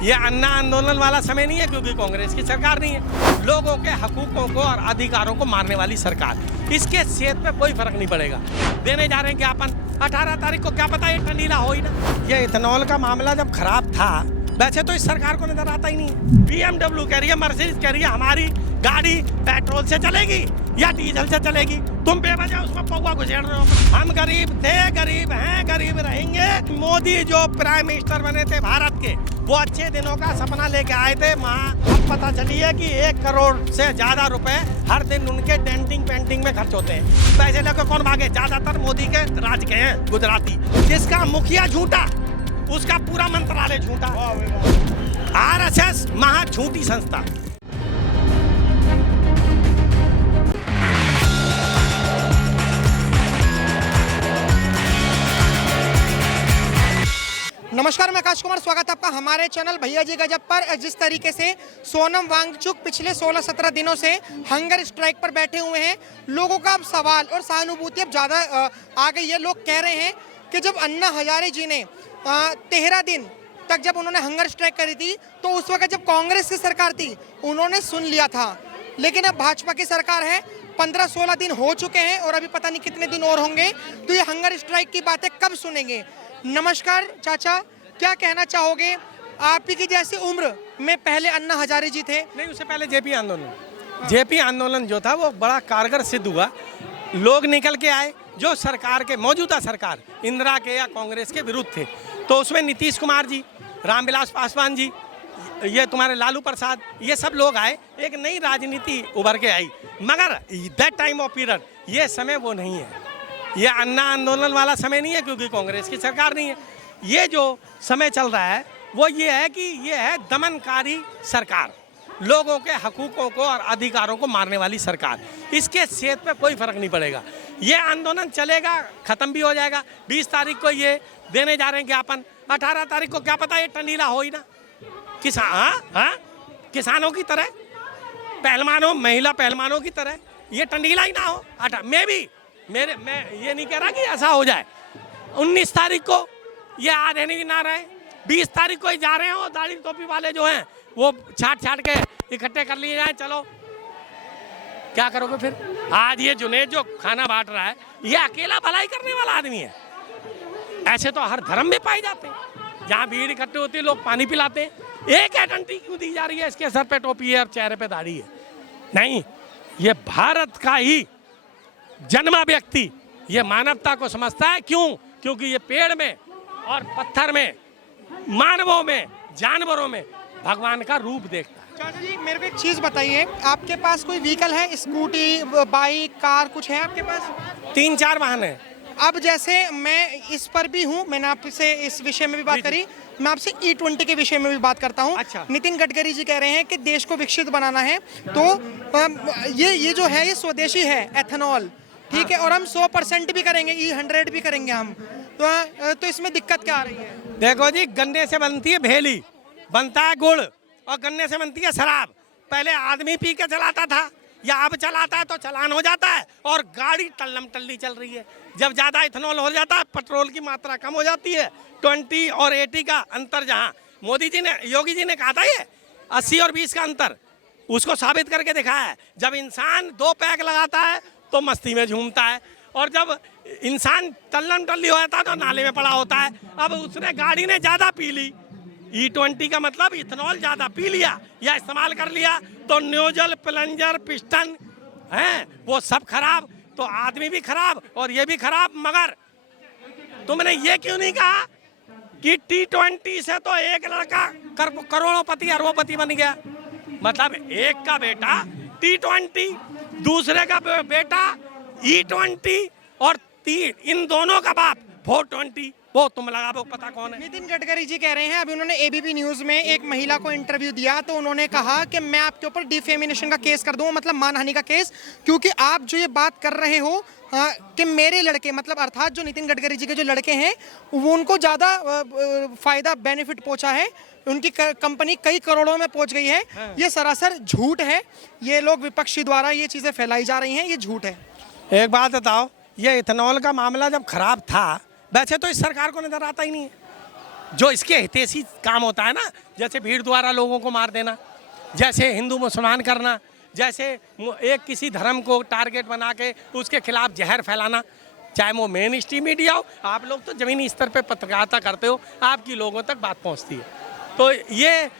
ये अन्ना आंदोलन वाला समय नहीं है, क्योंकि कांग्रेस की सरकार नहीं है। लोगों के हकूकों को और अधिकारों को मारने वाली सरकार। इसके सेहत पे कोई फर्क नहीं पड़ेगा। देने जा रहे हैं ज्ञापन 18 तारीख को, क्या पता ये टंडीला हो ही ना। ये इथेनॉल का मामला जब खराब था, वैसे तो इस सरकार को नजर आता ही नहीं है। BMW कह रही है, मर्सिडीज कह रही है हमारी गाड़ी पेट्रोल से चलेगी या डीजल से चलेगी। तुम बेवजह उसमें पौवा घुसेड़ रहे हो। हम गरीब थे, गरीब हैं, गरीब रहेंगे। मोदी जो प्राइम मिनिस्टर बने थे भारत के, वो अच्छे दिनों का सपना लेके आए थे। वहाँ अब पता चली है कि 1 करोड़ से ज्यादा रुपए हर दिन उनके डेंटिंग पेंटिंग में खर्च होते हैं। पैसे लेकर कौन भागे? ज्यादातर मोदी के राज के हैं, गुजराती। जिसका मुखिया झूठा, उसका पूरा मंत्रालय झूठा। RSS महा झूठी संस्था। नमस्कार, मैं आकाश कुमार, स्वागत है आपका हमारे चैनल भैया जी गजब पर। जिस तरीके से सोनम वांगचुक पिछले 16-17 दिनों से हंगर स्ट्राइक पर बैठे हुए हैं, लोगों का अब सवाल और सहानुभूति अब ज़्यादा आ गई है। लोग कह रहे हैं कि जब अन्ना हजारे जी ने 13 दिन तक जब उन्होंने हंगर स्ट्राइक करी थी, तो उस वक्त जब कांग्रेस की सरकार थी उन्होंने सुन लिया था। लेकिन अब भाजपा की सरकार है, 15-16 दिन हो चुके हैं और अभी पता नहीं कितने दिन और होंगे, तो ये हंगर स्ट्राइक की बातें कब सुनेंगे। नमस्कार चाचा, क्या कहना चाहोगे? आप ही की जैसी उम्र में पहले अन्ना हजारे जी थे। नहीं, उससे पहले जेपी आंदोलन जो था वो बड़ा कारगर सिद्ध हुआ। लोग निकल के आए जो सरकार के, मौजूदा सरकार इंदिरा के या कांग्रेस के विरुद्ध थे। तो उसमें नीतीश कुमार जी, रामविलास पासवान जी, ये तुम्हारे लालू प्रसाद, ये सब लोग आए। एक नई राजनीति उभर के आई। मगर दैट टाइम ऑफ पीरियड, ये समय वो नहीं है। ये अन्ना आंदोलन वाला समय नहीं है, क्योंकि कांग्रेस की सरकार नहीं है। ये जो समय चल रहा है वो ये है कि ये है दमनकारी सरकार, लोगों के हकूकों को और अधिकारों को मारने वाली सरकार। इसके सेहत पे कोई फर्क नहीं पड़ेगा। ये आंदोलन चलेगा, खत्म भी हो जाएगा। 20 तारीख को ये देने जा रहे हैं ज्ञापन, 18 तारीख को क्या पता ये टंडीला हो ही ना। किसानों की तरह, पहलवानों, महिला पहलवानों की तरह ये टंडीला ही ना हो। मैं ये नहीं कह रहा कि ऐसा हो जाए। 19 तारीख को ये आधे नहीं ना रहे, 20 तारीख को ही जा रहे हो। दाढ़ी टोपी वाले जो हैं वो छाट के इकट्ठे कर लिए जाए। चलो, क्या करोगे फिर? आज ये जुनेद जो खाना बांट रहा है, ये अकेला भलाई करने वाला आदमी है। ऐसे तो हर धर्म में पाए जाते हैं। जहाँ भीड़ इकट्ठी होती है, लोग पानी पिलाते हैं। एक आइडेंटिटी क्यों दी जा रही है? इसके सर पे टोपी है और चेहरे पे दाढ़ी है। नहीं, ये भारत का ही जन्मा व्यक्ति ये मानवता को समझता है। क्यों? क्योंकि ये पेड़ में और पत्थर में, मानवों में, जानवरों में भगवान का रूप देखता है। चाचा जी, मेरे को एक चीज़ बताइए, आपके पास कोई व्हीकल है? स्कूटी, बाइक, कार कुछ है आपके पास? 3-4 वाहन है। अब जैसे मैं इस पर भी हूँ, मैंने आपसे इस विषय में भी बात करी, मैं आपसे E20 के विषय में भी बात करता हूँ। अच्छा। नितिन गडकरी जी कह रहे हैं कि देश को विकसित बनाना है, तो ये जो है ये स्वदेशी है, एथेनॉल, ठीक है, और हम 100% भी करेंगे, E100 भी करेंगे हम, तो इसमें दिक्कत क्या आ रही है? देखो जी, गन्ने से बनती है भेली, बनता है गुड़, और गन्ने से बनती है शराब। पहले आदमी पी के चलाता था, या अब चलाता है तो चालान हो जाता है और गाड़ी टल्लम टल्ली चल रही है। जब ज़्यादा इथेनॉल हो जाता है, पेट्रोल की मात्रा कम हो जाती है। 20 और 80 का अंतर, जहाँ योगी जी ने कहा था ये 80 और 20 का अंतर, उसको साबित करके दिखाया है। जब इंसान 2 पैक लगाता है तो मस्ती में झूमता है, और जब इंसान टल्लम टल्ली हो जाता है तो नाले में पड़ा होता है। अब उसने, गाड़ी ने ज़्यादा पी ली, E20 का मतलब इथेनॉल ज़्यादा पी लिया या इस्तेमाल कर लिया, तो न्यूजल, प्लंजर, पिस्टन हैं वो सब खराब, तो आदमी भी खराब और ये भी खराब। मगर तुमने ये क्यों नहीं कहा कि T20 से तो एक लड़का करोड़ोंपति अरबोंपति बन गया? मतलब एक का बेटा T20, दूसरे का बेटा E20, और इन दोनों का बाप 420। वो तुम लगा दो, पता कौन है? नितिन गडकरी जी कह रहे हैं, अभी उन्होंने ABP न्यूज में एक महिला को इंटरव्यू दिया, तो उन्होंने कहा कि मैं आपके ऊपर डिफेमेशन का केस कर दूंगा, मतलब मानहानि का केस, क्योंकि आप जो ये बात कर रहे हो कि मेरे लड़के, मतलब अर्थात जो नितिन गडकरी जी के जो लड़के हैं, वो उनको ज़्यादा फायदा, बेनिफिट पहुंचा है, उनकी कंपनी कई करोड़ों में पहुंच गई है। हाँ। ये सरासर झूठ है। ये लोग विपक्षी द्वारा ये चीज़ें फैलाई जा रही हैं, ये झूठ है। एक बात बताओ, ये इथेनॉल का मामला जब खराब था, वैसे तो इस सरकार को नजर आता ही नहीं है। जो इसके हितैषी काम होता है ना, जैसे भीड़ द्वारा लोगों को मार देना, जैसे हिंदू मुसलमान करना, जैसे एक किसी धर्म को टारगेट बना के उसके खिलाफ जहर फैलाना, चाहे वो मेन स्ट्रीम मीडिया हो, आप लोग तो जमीनी स्तर पे पत्रकारिता करते हो, आपकी लोगों तक बात पहुंचती है। तो ये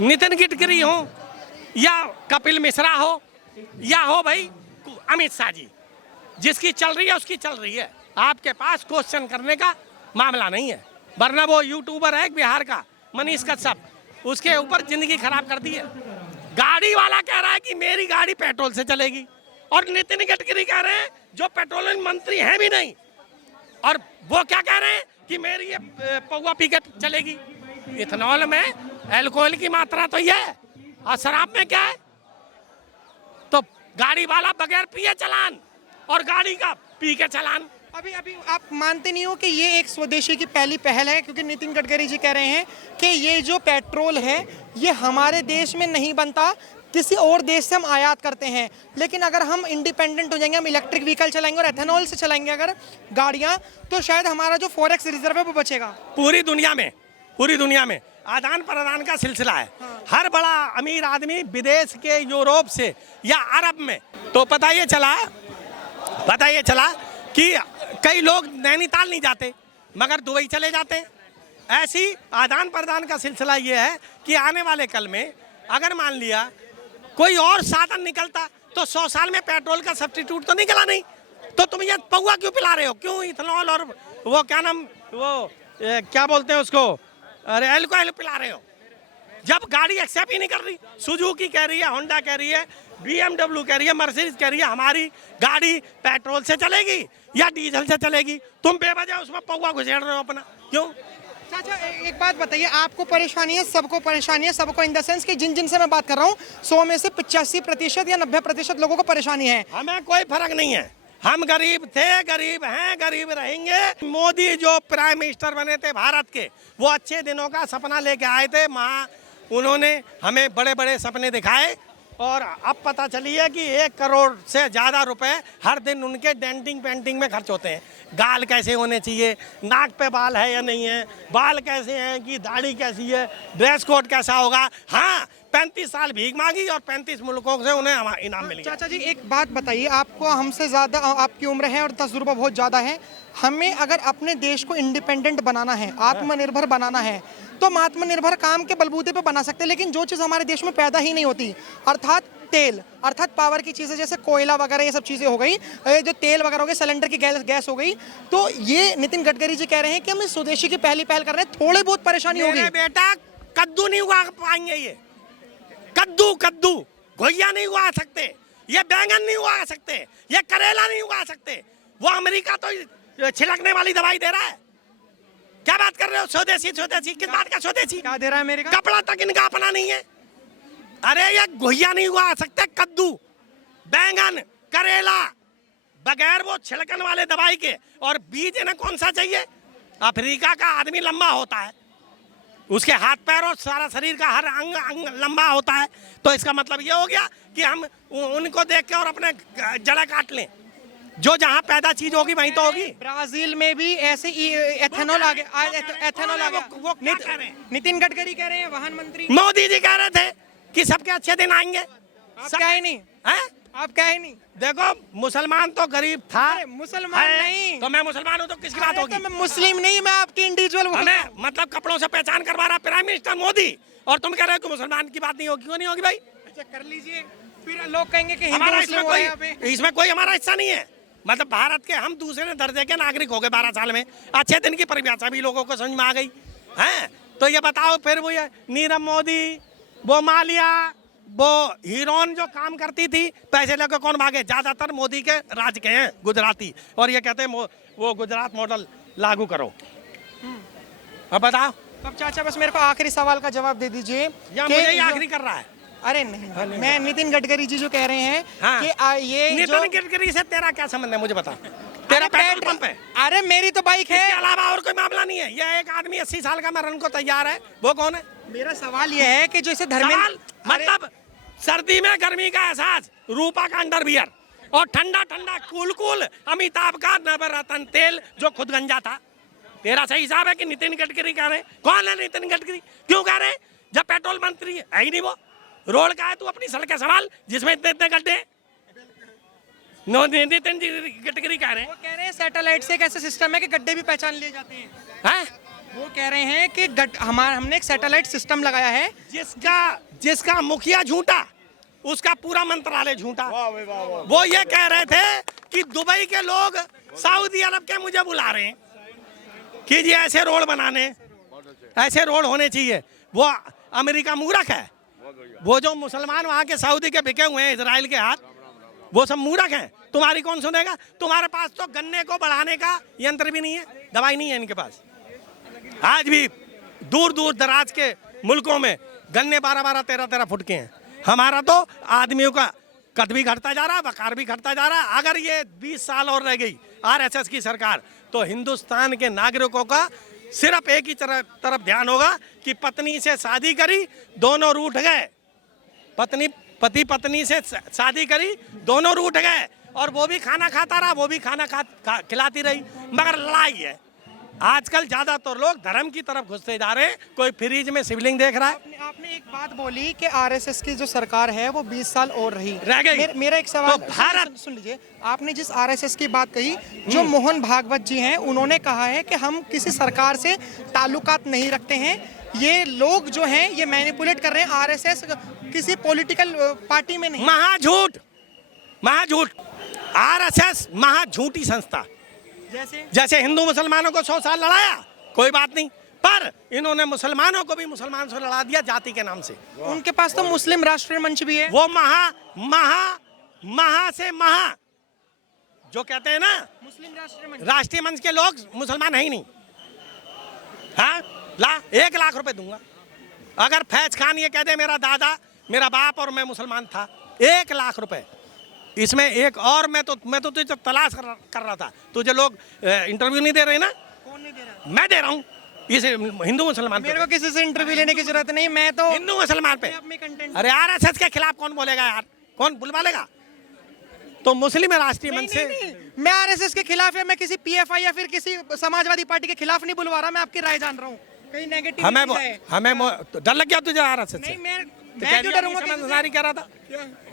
नितिन गडकरी हो या कपिल मिश्रा हो या हो भाई अमित शाह जी, जिसकी चल रही है उसकी चल रही है, आपके पास क्वेश्चन करने का मामला नहीं है। वरना वो यूट्यूबर है बिहार का मनीष कश्यप, उसके ऊपर जिंदगी खराब कर दी है। गाड़ी वाला कह रहा है कि मेरी गाड़ी पेट्रोल से चलेगी, और नितिन गडकरी कह रहे हैं जो पेट्रोलियम मंत्री हैं भी नहीं, और वो क्या कह रहे हैं कि मेरी ये पौवा पी के चलेगी। इथेनॉल में अल्कोहल की मात्रा तो ये है, और शराब में क्या है? तो गाड़ी वाला बगैर पिए चलान और गाड़ी का पी के चलान। अभी आप मानते नहीं हो कि ये एक स्वदेशी की पहली पहल है, क्योंकि नितिन गडकरी जी कह रहे हैं कि ये जो पेट्रोल है ये हमारे देश में नहीं बनता, किसी और देश से हम आयात करते हैं। लेकिन अगर हम इंडिपेंडेंट हो जाएंगे, हम इलेक्ट्रिक व्हीकल चलाएंगे और एथेनॉल से चलाएंगे अगर गाड़ियां, तो शायद हमारा जो फॉरेक्स रिजर्व है वो बचेगा। पूरी दुनिया में आदान प्रदान का सिलसिला है। हर बड़ा अमीर आदमी विदेश के यूरोप से या अरब में, तो पता ये चला कि कई लोग नैनीताल नहीं जाते मगर दुबई चले जाते हैं। ऐसी आदान प्रदान का सिलसिला ये है कि आने वाले कल में अगर मान लिया कोई और साधन निकलता तो 100 साल में पेट्रोल का सब्स्टिट्यूट तो निकला नहीं, तो तुम ये पौवा क्यों पिला रहे हो? क्यों इथेनॉल और वो क्या नाम, वो क्या बोलते हैं उसको, अरे अल्कोहल पिला रहे हो? जब गाड़ी एक्सेप्ट ही नहीं कर रही, सुजुकी कह रही है, होंडा कह रही है, BMW कह रही है, मर्सिडीज कह रही है हमारी गाड़ी पेट्रोल से चलेगी या डीजल से चलेगी, तुम बेवजह उसमें पौवा घुसेड़ रहे हो अपना, क्यों? चाचा एक बात बताइए, आपको परेशानी है, सबको परेशानी है, सबको इन द सेंस कि जिन से मैं बात कर रहा हूँ 100 में से 85% या 90% लोगों को परेशानी है। हमें कोई फर्क नहीं है, हम गरीब थे, गरीब हैं, गरीब रहेंगे। मोदी जो प्राइम मिनिस्टर बने थे भारत के, वो अच्छे दिनों का सपना लेके आए थे, उन्होंने हमें बड़े बड़े सपने दिखाए, और अब पता चली है कि 1 करोड़ से ज़्यादा रुपए हर दिन उनके डेंटिंग पेंटिंग में खर्च होते हैं। गाल कैसे होने चाहिए, नाक पे बाल है या नहीं है, बाल कैसे हैं कि दाढ़ी कैसी है, ड्रेस कोड कैसा होगा। हाँ, 35 साल भीख मांगी और 35 मुल्कों से उन्हें इनाम मिल गया। चाचा जी एक बात बताइए, आपको हमसे ज़्यादा आपकी उम्र है और तजुर्बा बहुत ज़्यादा है, हमें अगर अपने देश को इंडिपेंडेंट बनाना है, आत्मनिर्भर बनाना है, तो हम आत्मनिर्भर काम के बलबूते पे बना सकते हैं। लेकिन जो चीज़ हमारे देश में पैदा ही नहीं होती, अर्थात तेल, अर्थात पावर की चीज़ें, जैसे कोयला वगैरह ये सब चीज़ें हो गई, जो तेल वगैरह हो गए, सिलेंडर की गैस हो गई, तो ये नितिन गडकरी जी कह रहे हैं कि हम इस स्वदेशी की पहली पहल कर रहे हैं, थोड़ी बहुत परेशानी होगी। बेटा कद्दू नहीं उगा पाएंगे, ये कद्दू घोइया नहीं उगा सकते, ये बैंगन नहीं उगा सकते, ये करेला नहीं उगा सकते। वो अमेरिका तो छिलकने वाली दवाई दे रहा है। क्या बात कर रहे हो? स्वदेशी किस बात का स्वदेशी? क्या दे रहा है अमेरिका? कपड़ा तक इनका अपना नहीं है। अरे ये घोइया नहीं उगा सकते, कद्दू, बैंगन, करेला, बगैर वो छिलकन वाले दवाई के। और बीज इन्हें कौन सा चाहिए? अफ्रीका का आदमी लंबा होता है, उसके हाथ पैर और सारा शरीर का हर अंग लंबा होता है, तो इसका मतलब ये हो गया कि हम उनको देख के और अपने जड़ा काट लें। जो जहाँ पैदा चीज होगी वहीं तो होगी। ब्राजील में भी ऐसे एथेनॉल आ गया, एथेनॉल आ गया। वो क्या कह रहे हैं? नितिन गडकरी कह रहे हैं, वाहन मंत्री मोदी जी कह रहे थे कि सबके अच्छे दिन आएंगे। आप क्या ही नहीं हैं? आप क्या ही नहीं। देखो मुसलमान तो गरीब था, मुसलमान नहीं तो मैं मुसलमान हूँ तो किसकी बात होगी? तो मैं मुस्लिम नहीं, मैं आपकी इंडिविजुअल हमें मतलब कपड़ों से पहचान करवा रहा प्राइम मिनिस्टर मोदी, और तुम कह रहे हो कि मुसलमान की बात नहीं होगी। क्यों नहीं होगी भाई? अच्छा कर लीजिए, फिर लोग कहेंगे कि हमारा हिंदू इसमें कोई हमारा हिस्सा नहीं है। मतलब भारत के हम दूसरे दर्जे के नागरिक हो गए 12 साल में। अच्छे दिन की परिभाषा भी लोगों को समझ में आ गई है। तो ये बताओ फिर वो ये नीरव मोदी, वो मालिया, वो हीरोइन जो काम करती थी, पैसे लेकर कौन भागे? ज्यादातर मोदी के राज के हैं गुजराती, और ये कहते हैं वो गुजरात मॉडल लागू करो। अब बताओ। अब चाचा बस मेरे को आखिरी सवाल का जवाब दे दीजिए। या मुझे ही आखिरी कर रहा है? अरे नहीं, मैं नितिन गडकरी जी जो कह रहे हैं हाँ। कि ये नितिन गडकरी से तेरा क्या संबंध है मुझे बता। तेरा पेट्रोल पंप है? अरे मेरी तो बाइक है, इसके अलावा और कोई मामला नहीं है। यह एक आदमी 80 साल का मरने को तैयार है, वो कौन है? मेरा सवाल ये है कि जो इसे धर्मेंद्र, मतलब सर्दी में गर्मी का एहसास, रूपा का अंडरवियर, और ठंडा ठंडा कूल अमिताभ का नवरत्न तेल जो खुद गंजा था। तेरा सही हिसाब है कि नितिन गडकरी कह रहे हैं? कौन है नितिन गडकरी? क्यों कह रहे हैं जब पेट्रोल मंत्री है ही नहीं वो? रोड का है, तू अपनी सड़कें संभाल जिसमें इतने इतने गड्ढे हैं। नितिन गडकरी कह रहे हैं। वो कह रहे हैं सैटेलाइट से एक ऐसा सिस्टम है कि गड्ढे भी पहचान लिए जाते हैं। हैं? वो कह रहे हैं कि हमने एक सैटेलाइट सिस्टम लगाया है। जिसका मुखिया झूठा, उसका पूरा मंत्रालय झूठा। वो ये कह रहे थे कि दुबई के लोग सऊदी अरब के मुझे बुला रहे हैं कि जी ऐसे रोड बनाने, ऐसे रोड होने चाहिए। वो अमेरिका मूर्ख है। वो जो मुसलमान वहां के सऊदी के बिके हुए हैं इजराइल के हाथ, वो सब मूर्ख हैं। तुम्हारी कौन सुनेगा? तुम्हारे पास तो गन्ने को बढ़ाने का यंत्र भी नहीं है, दवाई नहीं है इनके पास। आज भी दूर दूर दराज के मुल्कों में गन्ने 12-12, 13-13 फुट के हैं। हमारा तो आदमियों का कद भी घटता जा रहा है, वकार भी घटता जा रहा है। अगर ये 20 साल और रह गई आरएसएस की सरकार, तो हिंदुस्तान के नागरिकों का सिर्फ एक ही तरफ ध्यान होगा कि पत्नी से शादी करी, दोनों रूठ गए। पति पत्नी से शादी करी, दोनों रूठ गए, और वो भी खाना खाता रहा, वो भी खाना खिलाती रही, मगर लड़ाई है। आजकल ज्यादातर लोग धर्म की तरफ घुसते जा रहे हैं। कोई फ्रिज में शिवलिंग देख रहा है। आपने एक बात बोली कि आरएसएस की जो सरकार है वो 20 साल और रह गई। मेरा एक सवाल, तो भारत सुन लीजिए, आपने जिस आरएसएस की बात कही, जो मोहन भागवत जी हैं, उन्होंने कहा है कि हम किसी सरकार से ताल्लुकात नहीं रखते हैं। ये लोग जो हैं ये मैनिपुलेट कर रहे हैं, आरएसएस किसी पॉलिटिकल पार्टी में नहीं। महाझूठ। आरएसएस महाझूठी संस्था। जैसे हिंदू मुसलमानों को 100 साल लड़ाया, कोई बात नहीं, पर इन्होंने मुसलमानों को भी मुसलमान से लड़ा दिया जाति के नाम से। उनके पास तो मुस्लिम राष्ट्रीय मंच भी है। वो महा से जो कहते हैं ना मुस्लिम राष्ट्रीय मंच के लोग मुसलमान है ही नहीं। हाँ, ला 1 लाख रुपए दूंगा अगर फैज खान ये कह दे मेरा दादा, मेरा बाप और मैं मुसलमान था। 1 लाख रुपए। इसमें एक और मैं तो तुझे तलाश कर रहा था। तुझे लोग इंटरव्यू नहीं दे रहे ना? कौन नहीं दे रहा? मैं दे रहा हूँ इस हिंदू मुसलमान। मेरे को किसी से इंटरव्यू लेने की जरूरत नहीं, मैं तो हिंदू मुसलमान पे। अरे आरएसएस के खिलाफ कौन बोलेगा यार? कौन बुलवा लेगा? तो मुस्लिम राष्ट्रीय मंच से मैं आरएसएस के खिलाफ या मैं किसी पीएफआई या फिर किसी समाजवादी पार्टी के खिलाफ नहीं बुलवा रहा। मैं आपकी राय जान रहा हूँ। कहीं नेगेटिव हमें डर लग गया तुझे आरएसएस से? मैं क्यों डरूंगा? कर रहा था।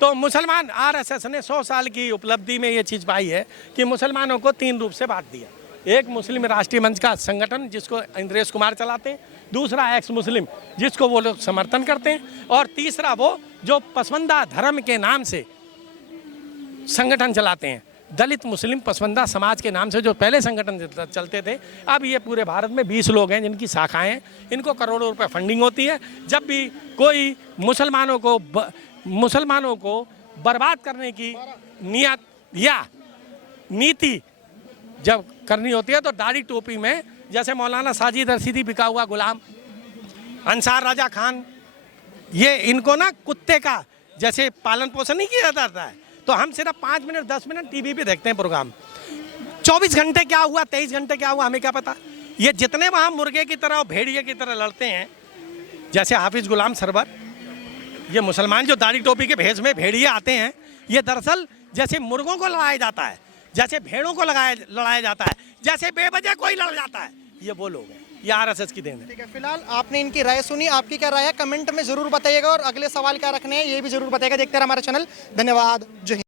तो मुसलमान आरएसएस ने 100 साल की उपलब्धि में ये चीज पाई है कि मुसलमानों को 3 रूप से बांट दिया। एक मुस्लिम राष्ट्रीय मंच का संगठन जिसको इंद्रेश कुमार चलाते हैं, दूसरा एक्स मुस्लिम जिसको वो लोग समर्थन करते हैं, और तीसरा वो जो पसमंदा धर्म के नाम से संगठन चलाते हैं, दलित मुस्लिम पसमंदा समाज के नाम से जो पहले संगठन चलते थे। अब ये पूरे भारत में 20 लोग हैं जिनकी शाखाएं हैं। इनको करोड़ों रुपए फंडिंग होती है। जब भी कोई मुसलमानों को बर्बाद करने की नियत या नीति जब करनी होती है, तो दाढ़ी टोपी में जैसे मौलाना साजिद रशीदी, बिका हुआ गुलाम, अंसार राजा खान, ये इनको ना कुत्ते का जैसे पालन पोषण नहीं किया जाता है। तो हम सिर्फ 5 मिनट 10 मिनट टीवी पे देखते हैं प्रोग्राम। 24 घंटे क्या हुआ, 23 घंटे क्या हुआ, हमें क्या पता। ये जितने वहाँ मुर्गे की तरह और भेड़िए की तरह लड़ते हैं, जैसे हाफिज गुलाम सरवर, ये मुसलमान जो दाढ़ी टोपी के भेष में भेड़िए आते हैं, ये दरअसल जैसे मुर्गों को लड़ाया जाता है, जैसे भेड़ों को लड़ाया जाता है, जैसे बेवजह कोई लड़ जाता है, ये वो लोग हैं। ये आरएसएस की देन है। ठीक है, फिलहाल आपने इनकी राय सुनी, आपकी क्या राय है कमेंट में जरूर बताइएगा, और अगले सवाल क्या रखने हैं ये भी जरूर बताइएगा। देखते रहिए हमारा चैनल। धन्यवाद। जय हिंद।